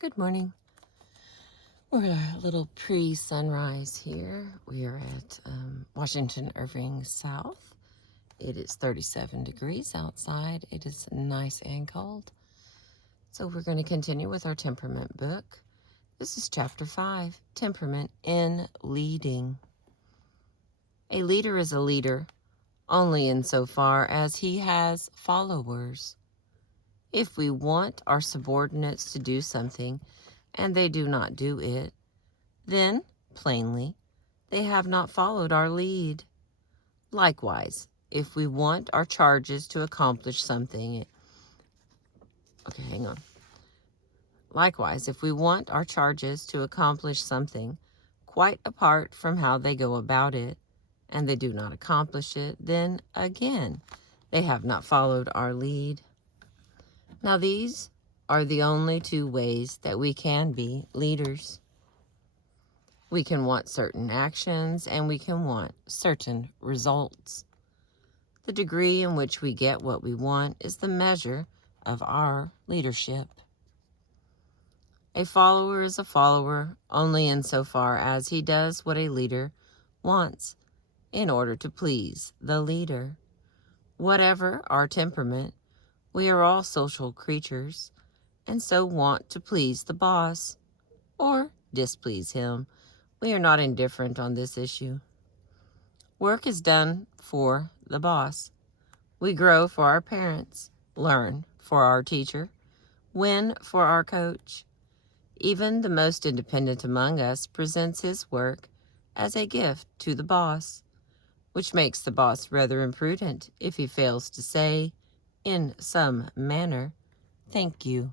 Good morning. We're a little pre-sunrise here. We are at Washington Irving South. It is 37 degrees outside. It is nice and cold. So we're going to continue with our temperament book. This is chapter 5, Temperament in Leading. A leader is a leader only insofar as he has followers. If we want our subordinates to do something and they do not do it, then, plainly, they have not followed our lead. Likewise, if we want our charges to accomplish something, Likewise, if we want our charges to accomplish something quite apart from how they go about it, and they do not accomplish it, then, again, they have not followed our lead. Now, these are the only two ways that we can be leaders. We can want certain actions, and we can want certain results. The degree in which we get what we want is the measure of our leadership. A follower is a follower only insofar as he does what a leader wants in order to please the leader. Whatever our temperament, we are all social creatures, and so want to please the boss or displease him. We are not indifferent on this issue. Work is done for the boss. We grow for our parents, learn for our teacher, win for our coach. Even the most independent among us presents his work as a gift to the boss, which makes the boss rather imprudent if he fails to say, in some manner, "Thank you."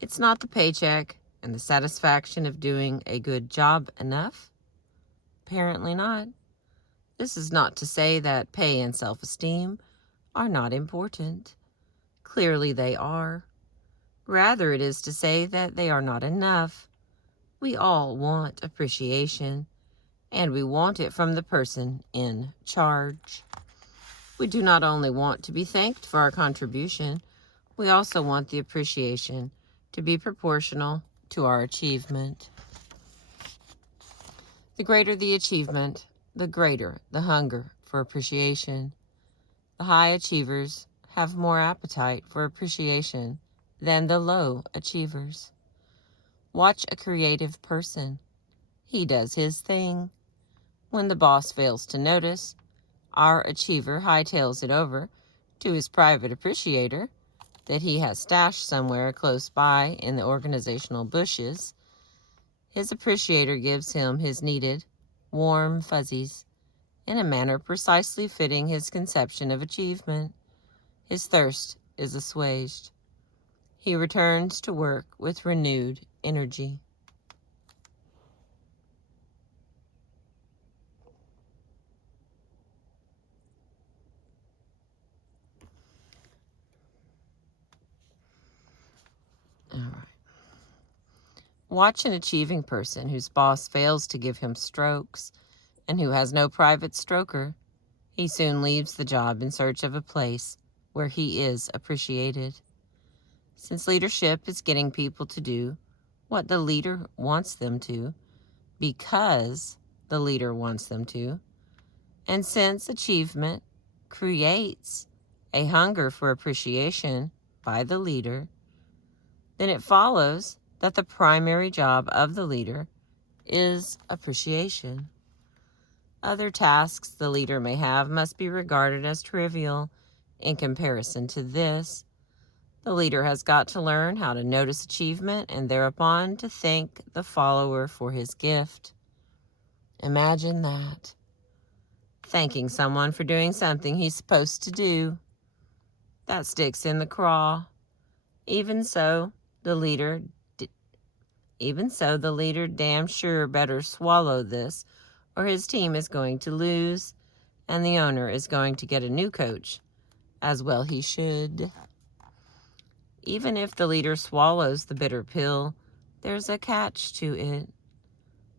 It's not the paycheck and the satisfaction of doing a good job enough? Apparently not. This is not to say that pay and self-esteem are not important. Clearly they are. Rather, it is to say that they are not enough. We all want appreciation, and we want it from the person in charge. We do not only want to be thanked for our contribution, we also want the appreciation to be proportional to our achievement. The greater the achievement, the greater the hunger for appreciation. The high achievers have more appetite for appreciation than the low achievers. Watch a creative person. He does his thing. When the boss fails to notice, our achiever hightails it over to his private appreciator that he has stashed somewhere close by in the organizational bushes. His appreciator gives him his needed, warm fuzzies in a manner precisely fitting his conception of achievement. His thirst is assuaged. He returns to work with renewed energy. All right. Watch an achieving person whose boss fails to give him strokes and who has no private stroker. He soon leaves the job in search of a place where he is appreciated. Since leadership is getting people to do what the leader wants them to, because the leader wants them to, and since achievement creates a hunger for appreciation by the leader, then it follows that the primary job of the leader is appreciation. Other tasks the leader may have must be regarded as trivial in comparison to this. The leader has got to learn how to notice achievement and thereupon to thank the follower for his gift. Imagine that. Thanking someone for doing something he's supposed to do. That sticks in the craw. Even so, the leader damn sure better swallow this, or his team is going to lose, and the owner is going to get a new coach, as well he should. Even if the leader swallows the bitter pill, there's a catch to it.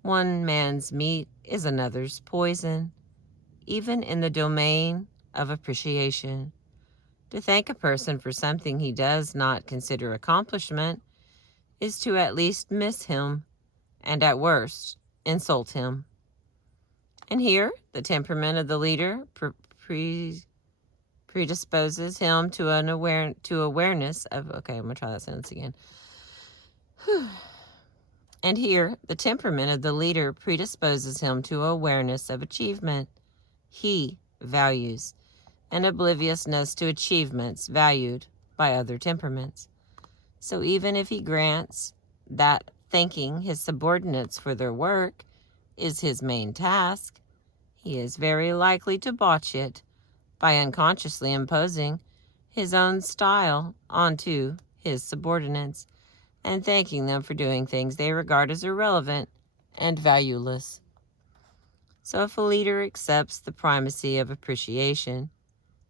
One man's meat is another's poison, even in the domain of appreciation. To thank a person for something he does not consider accomplishment is to at least miss him and at worst insult him. And here, the temperament of the leader predisposes him to awareness of, okay, I'm going to try that sentence again. And here, the temperament of the leader predisposes him to awareness of achievement he values, and obliviousness to achievements valued by other temperaments. So even if he grants that thanking his subordinates for their work is his main task, he is very likely to botch it by unconsciously imposing his own style onto his subordinates and thanking them for doing things they regard as irrelevant and valueless. So if a leader accepts the primacy of appreciation,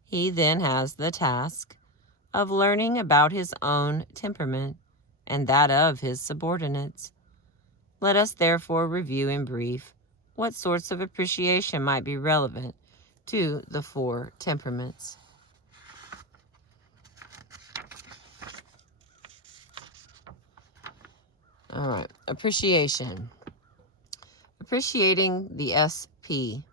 he then has the task of learning about his own temperament and that of his subordinates. Let us therefore review in brief what sorts of appreciation might be relevant to the 4 temperaments. All right, appreciation. Appreciating the SP.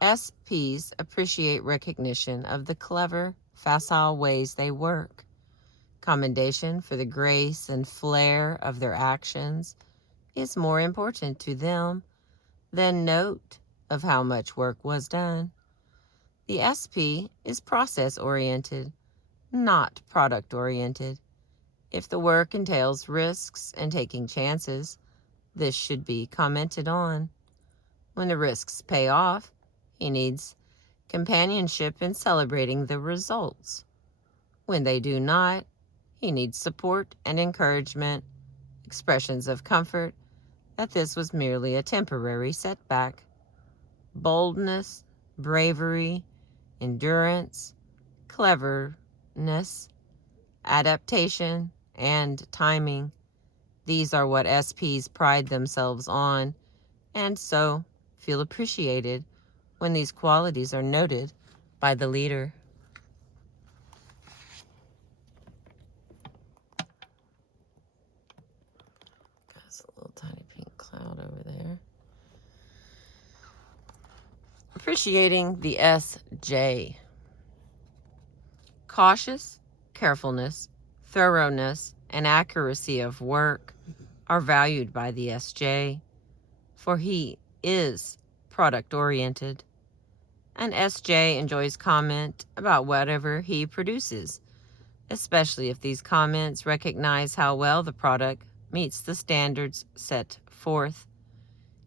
SPs appreciate recognition of the clever, facile ways they work. Commendation for the grace and flair of their actions is more important to them than note of how much work was done. The SP is process-oriented, not product-oriented. If the work entails risks and taking chances, this should be commented on. When the risks pay off, he needs companionship in celebrating the results. When they do not, he needs support and encouragement, expressions of comfort that this was merely a temporary setback. Boldness, bravery, endurance, cleverness, adaptation, and timing. These are what SPs pride themselves on, and so feel appreciated when these qualities are noted by the leader. There's a little tiny pink cloud over there. Appreciating the SJ. Cautious, carefulness, thoroughness, and accuracy of work are valued by the SJ, for he is product-oriented. An SJ enjoys comment about whatever he produces, especially if these comments recognize how well the product meets the standards set forth.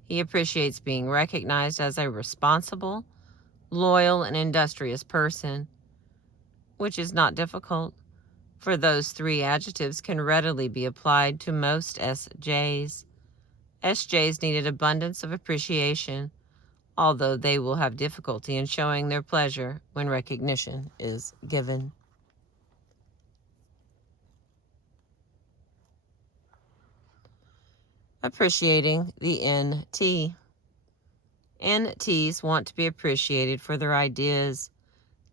He appreciates being recognized as a responsible, loyal, and industrious person, which is not difficult, for those 3 adjectives can readily be applied to most SJs. SJs need an abundance of appreciation, although they will have difficulty in showing their pleasure when recognition is given. Appreciating the NT. NTs want to be appreciated for their ideas.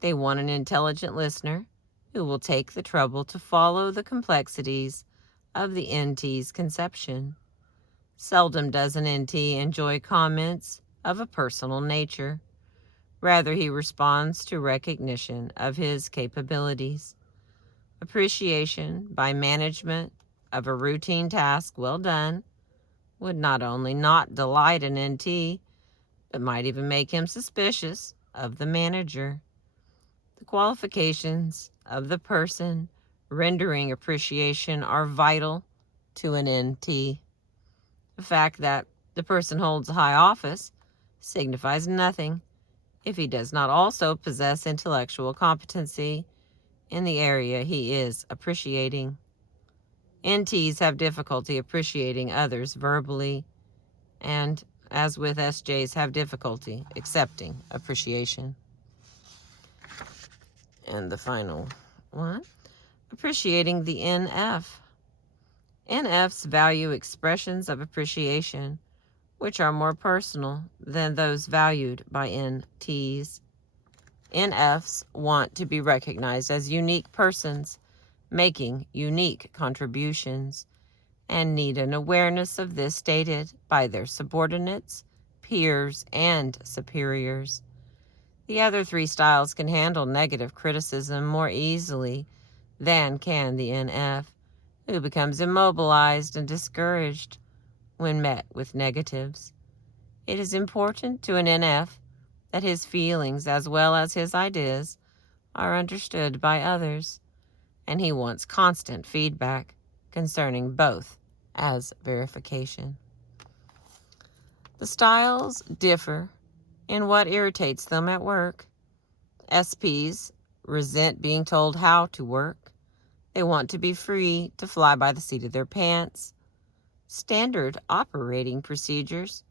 They want an intelligent listener who will take the trouble to follow the complexities of the NT's conception. Seldom does an NT enjoy comments of a personal nature. Rather, he responds to recognition of his capabilities. Appreciation by management of a routine task well done would not only not delight an NT, but might even make him suspicious of the manager. The qualifications of the person rendering appreciation are vital to an NT. The fact that the person holds a high office signifies nothing if he does not also possess intellectual competency in the area he is appreciating. NTs have difficulty appreciating others verbally, and, as with SJs, have difficulty accepting appreciation. And the final one, appreciating the NF. NFs value expressions of appreciation, which are more personal than those valued by NTs. NFs want to be recognized as unique persons, making unique contributions. and need an awareness of this stated by their subordinates, peers, and superiors. The other three styles can handle negative criticism more easily than can the NF, who becomes immobilized and discouraged when met with negatives. It is important to an NF that his feelings as well as his ideas are understood by others, and he wants constant feedback concerning both as verification. The styles differ in what irritates them at work. SPs resent being told how to work. They want to be free to fly by the seat of their pants. Standard operating procedures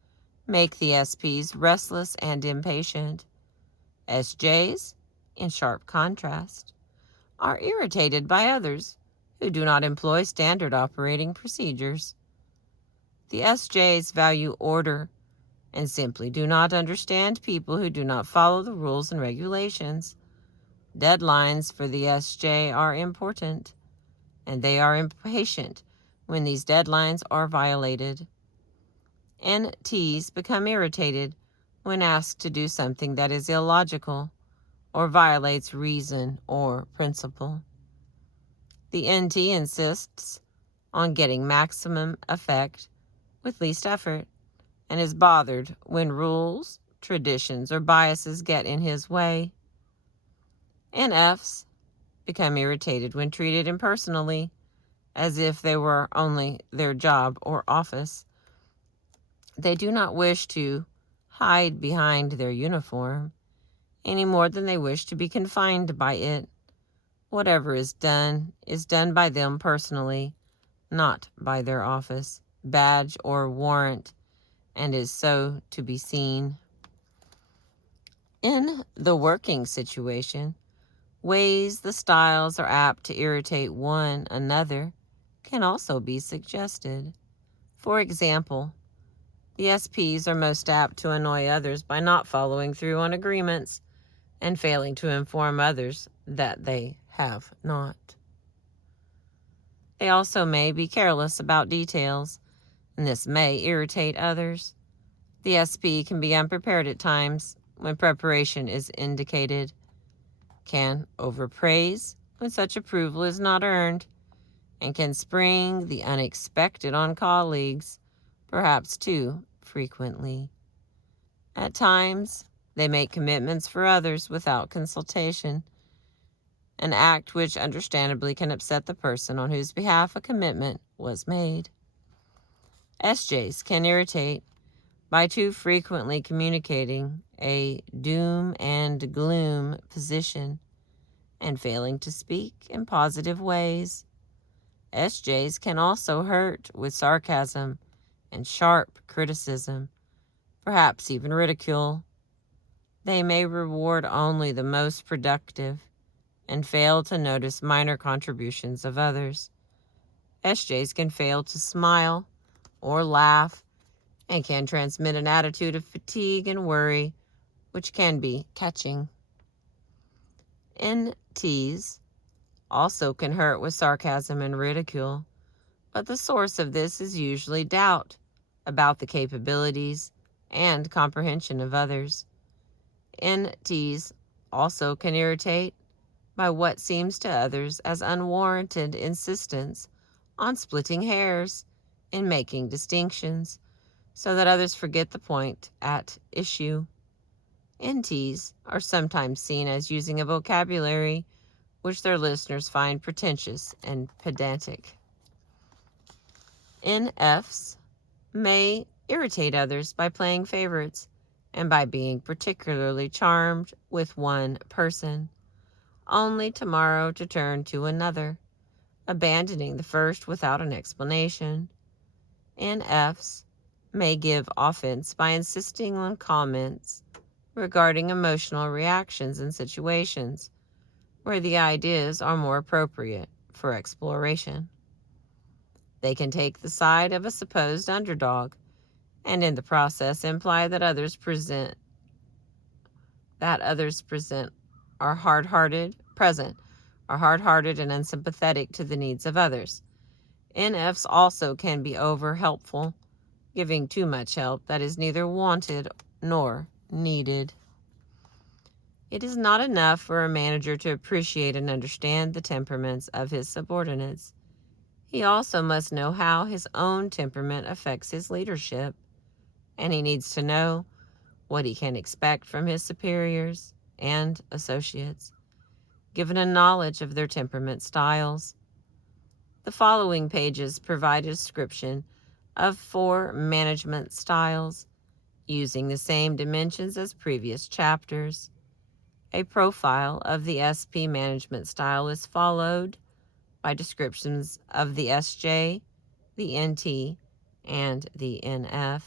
make the SPs restless and impatient. SJs, in sharp contrast, are irritated by others who do not employ standard operating procedures. The SJs value order and simply do not understand people who do not follow the rules and regulations. Deadlines for the SJ are important, and they are impatient when these deadlines are violated. NTs become irritated when asked to do something that is illogical or violates reason or principle. The NT insists on getting maximum effect with least effort and is bothered when rules, traditions, or biases get in his way. NFs become irritated when treated impersonally, as if they were only their job or office. They do not wish to hide behind their uniform any more than they wish to be confined by it. Whatever is done by them personally, not by their office, badge, or warrant, and is so to be seen. In the working situation, ways the styles are apt to irritate one another can also be suggested. For example, the SPs are most apt to annoy others by not following through on agreements and failing to inform others that they have not. They also may be careless about details, and this may irritate others. The SP can be unprepared at times when preparation is indicated, can overpraise when such approval is not earned, and can spring the unexpected on colleagues, perhaps too frequently. At times, they make commitments for others without consultation, an act which understandably can upset the person on whose behalf a commitment was made. SJs can irritate by too frequently communicating a doom and gloom position and failing to speak in positive ways. SJs can also hurt with sarcasm and sharp criticism, perhaps even ridicule. They may reward only the most productive and fail to notice minor contributions of others. SJs can fail to smile or laugh and can transmit an attitude of fatigue and worry, which can be catching. NTs also can hurt with sarcasm and ridicule, but the source of this is usually doubt about the capabilities and comprehension of others. NTs also can irritate by what seems to others as unwarranted insistence on splitting hairs and making distinctions, so that others forget the point at issue. NTs are sometimes seen as using a vocabulary which their listeners find pretentious and pedantic. NFs may irritate others by playing favorites and by being particularly charmed with one person, only tomorrow to turn to another, abandoning the first without an explanation. NFs may give offense by insisting on comments regarding emotional reactions in situations where the ideas are more appropriate for exploration. They can take the side of a supposed underdog and in the process imply that others present are hard-hearted and unsympathetic to the needs of others. NFs also can be over helpful, giving too much help that is neither wanted nor needed. It is not enough for a manager to appreciate and understand the temperaments of his subordinates. He also must know how his own temperament affects his leadership, and he needs to know what he can expect from his superiors and associates, given a knowledge of their temperament styles. The following pages provide a description of 4 management styles using the same dimensions as previous chapters. A profile of the SP management style is followed by descriptions of the SJ, the NT, and the NF,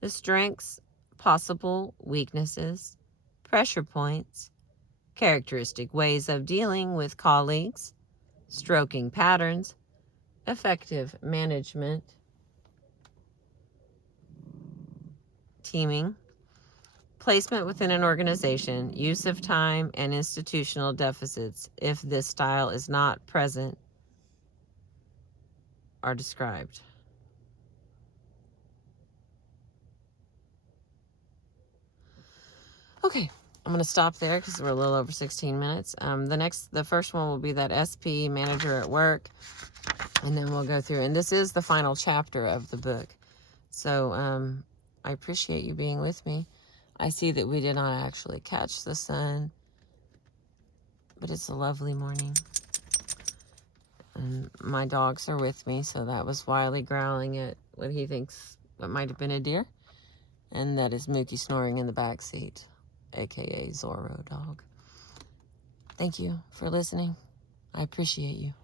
the strengths, possible weaknesses, pressure points, characteristic ways of dealing with colleagues, stroking patterns, effective management, teaming, placement within an organization, use of time, and institutional deficits if this style is not present are described. Okay, I'm going to stop there because we're a little over 16 minutes. The first one will be that SP manager at work, and then we'll go through. And this is the final chapter of the book. So I appreciate you being with me. I see that we did not actually catch the sun, but it's a lovely morning. And my dogs are with me, so that was Wiley growling at what he thinks what might have been a deer. And that is Mookie snoring in the back seat, aka Zorro dog. Thank you for listening. I appreciate you.